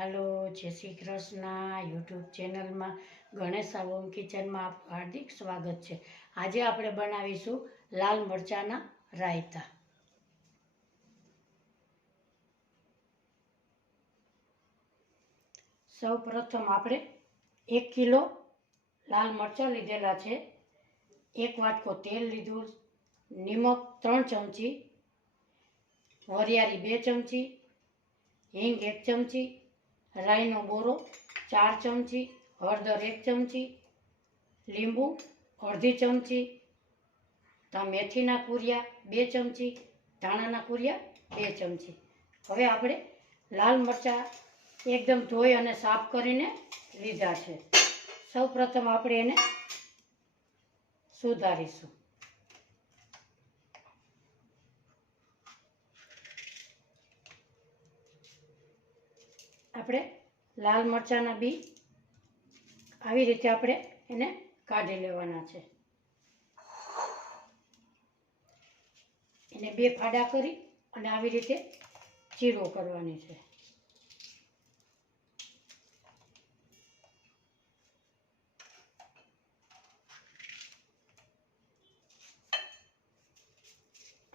હાલો, જય શ્રી કૃષ્ણ. યુટ્યુબ ચેનલમાં ગણેશા હોમ કિચનમાં આપનું હાર્દિક સ્વાગત છે. આજે આપણે બનાવીશું લાલ મરચાંના રાયતા. સૌ પ્રથમ આપણે 1 કિલો લાલ મરચાં લીધેલા છે, 1 વાટકો તેલ લીધું, નિમક 3 ચમચી, વરિયાળી 2 ચમચી, હિંગ 1 ચમચી, રાઈનો બોરો 4 ચમચી, હળદર 1 ચમચી, લીંબુ અડધી ચમચી, મેથીના કુરિયા 2 ચમચી, ધાણાના કુરિયા 2 ચમચી. હવે આપણે લાલ મરચાં એકદમ ધોઈ અને સાફ કરીને લીધા છે. સૌ પ્રથમ આપણે એને સુધારીશું. આપણે લાલ મરચાંના બી આવી રીતે આપણે એને કાઢી લેવાના છે. એને 2 ફાડા કરી અને આવી રીતે ચીરો કરવાની છે.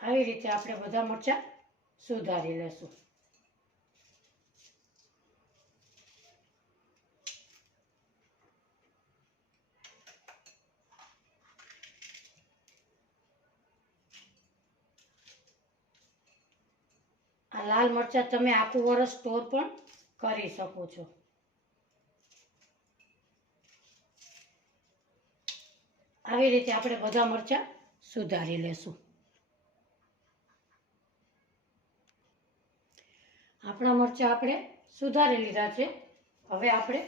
આવી રીતે આપણે બધા મરચાં સુધારી લેશું. આ લાલ મરચાં તમે આખું વર્ષ સ્ટોર પણ કરી શકો છો. આવી રીતે આપણે બધા મરચાં સુધારી લેશું. આપણા મરચાં આપણે સુધારી લીધા છે. હવે આપણે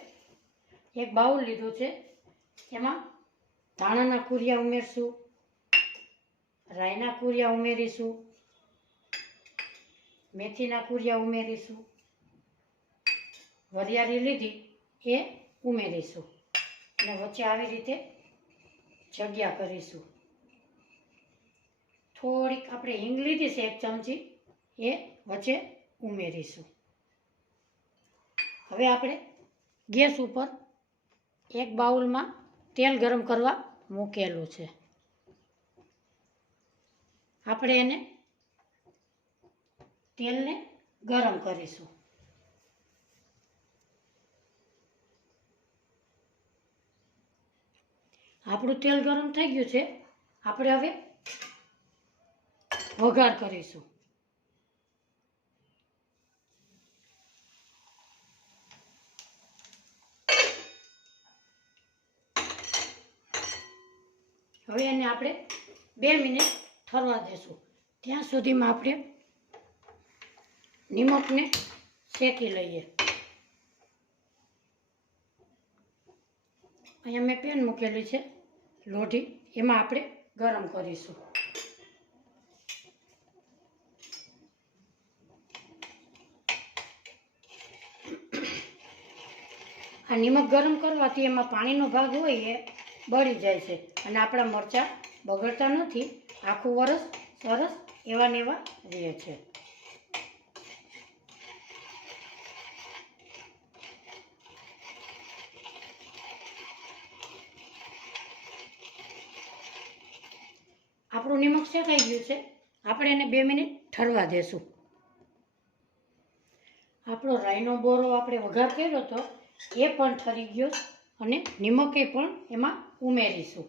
એક બાઉલ લીધું છે, એમાં ધાણાના કુરિયા ઉમેરશું, રાઈના કુરિયા ઉમેરીશું, મેથીના કુરિયા ઉમેરીશું, વરિયાળી લીધી એ ઉમેરીશું અને વચ્ચે આવી રીતે જગ્યા કરીશું. થોડીક આપણે હિંગ લીધી છે 1 ચમચી, એ વચ્ચે ઉમેરીશું. હવે આપણે ગેસ ઉપર એક બાઉલમાં તેલ ગરમ કરવા મૂકેલું છે. આપણે એને તેલને ગરમ કરીશું. આપણું તેલ ગરમ થઈ ગયું છે. આપણે હવે વઘાર કરીશું. હવે એને આપણે 2 મિનિટ ઠરવા દેશું. ત્યાં સુધીમાં આપણે નિમકને શેકી લઈએ. અહીંયા મેં પેન મૂકેલી છે લોઢી, એમાં આપણે ગરમ કરીશું. આ નિમક ગરમ કરવાથી એમાં પાણીનો ભાગ હોય એ બળી જાય છે અને આપણા મરચાં બગડતા નથી. આખું વરસ સરસ એવા ને એવા રહે છે. આપણું નિમક શેકાઈ ગયું છે. આપણે એને 2 મિનિટ ઠરવા દેશું. આપણો રાઈનો બોરો આપણે વઘાર કર્યો હતો એ પણ ઠરી ગયો અને નિમકે પણ એમાં ઉમેરીશું.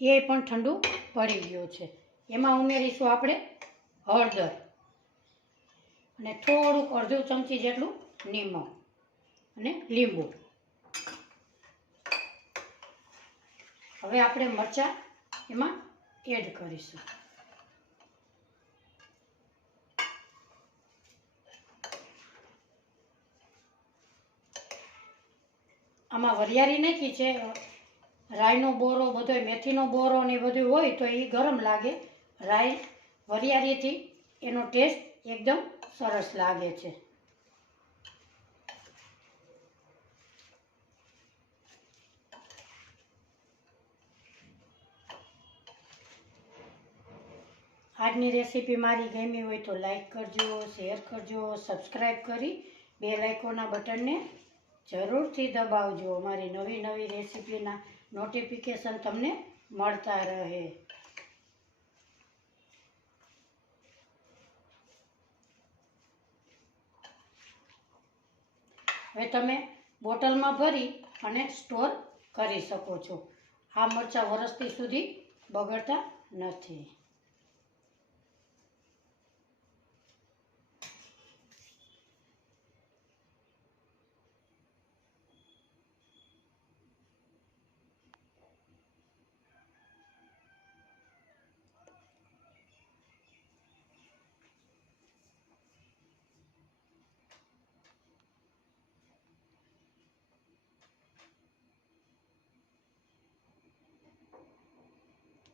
એ પણ ઠંડુ પડી ગયું છે. એમાં ઉમેરીશું આપણે હળદર અને થોડુંક અડધું ચમચી જેટલું નિમક અને લીંબુ. હવે આપણે મરચાં એમાં એડ કરીશું. આમાં વરિયાળી નાખી છે, રાઈનો બોરો બધો, મેથીનો બોરો ને બધું હોય તો એ ગરમ લાગે. રાઈ વરિયાળીથી એનો ટેસ્ટ એકદમ સરસ લાગે છે. આજની રેસીપી મારી ગમી હોય તો લાઈક કરજો, શેર કરજો, સબસ્ક્રાઈબ કરી બેલ આઇકોનના બટનને જરૂરથી દબાવજો. અમારી નવી નવી રેસીપીના નોટિફિકેશન તમને મળતા રહે. હવે તમે બોટલમાં ભરી અને સ્ટોર કરી શકો છો. આ મરચાં વરસથી સુધી બગડતા નથી.